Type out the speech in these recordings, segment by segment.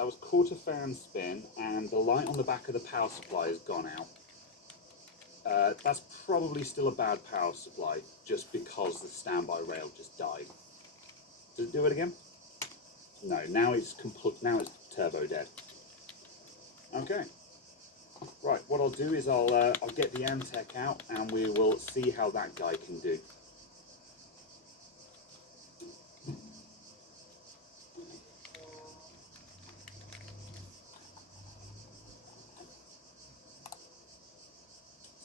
that was quarter fan spin, and the light on the back of the power supply has gone out. That's probably still a bad power supply, just because the standby rail just died. Does it do it again? No, now it's turbo dead. Okay. Right, what I'll do is I'll get the Antec out and we will see how that guy can do.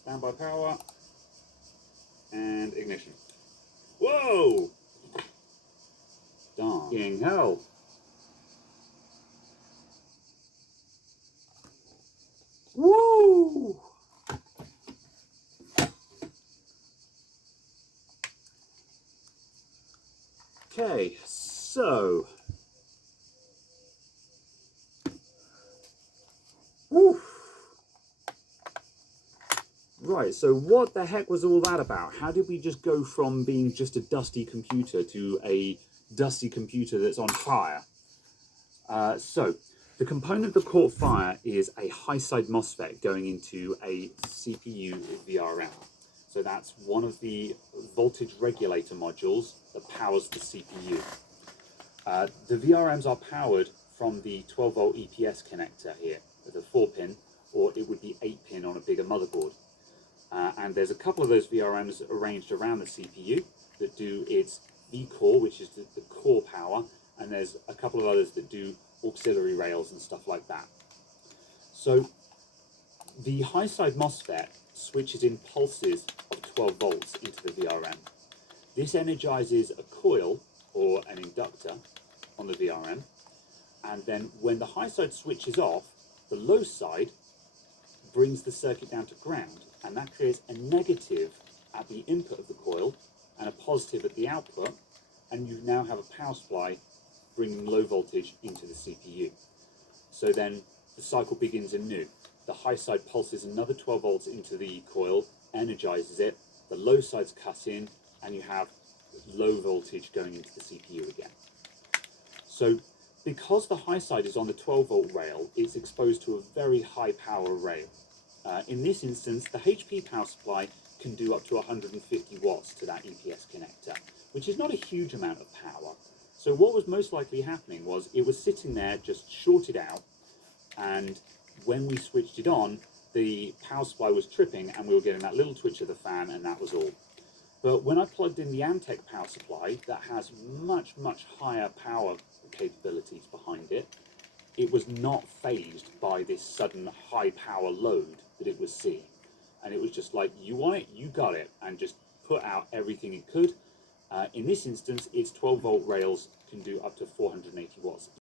Standby power and ignition. Whoa! Darn hell! Woo! Okay, so woo. Right, so what the heck was all that about? How did we just go from being just a dusty computer to a dusty computer that's on fire? So, the component that caught fire is a high-side MOSFET going into a CPU VRM. So that's one of the voltage regulator modules that powers the CPU. The VRMs are powered from the 12-volt EPS connector here, with a 4-pin, or it would be 8-pin on a bigger motherboard. And there's a couple of those VRMs arranged around the CPU that do its V-core, which is the core power, and there's a couple of others that do auxiliary rails and stuff like that. So the high-side MOSFET switches in pulses of 12 volts into the VRM. This energizes a coil, or an inductor, on the VRM, and then when the high side switches off, the low side brings the circuit down to ground, and that creates a negative at the input of the coil and a positive at the output, and you now have a power supply bringing low voltage into the CPU. So then the cycle begins anew. The high side pulses another 12 volts into the coil, energizes it, the low side's cut in, and you have low voltage going into the CPU again. So because the high side is on the 12 volt rail, it's exposed to a very high power rail. In this instance, the HP power supply can do up to 150 watts to that EPS connector, which is not a huge amount of power. So what was most likely happening was it was sitting there just shorted out, and when we switched it on, the power supply was tripping and we were getting that little twitch of the fan, and that was all. But when I plugged in the Antec power supply that has much, much higher power capabilities behind it, it was not fazed by this sudden high power load that it was seeing. And it was just like, you want it, you got it, and just put out everything it could. In this instance, its 12 volt rails can do up to 480 watts.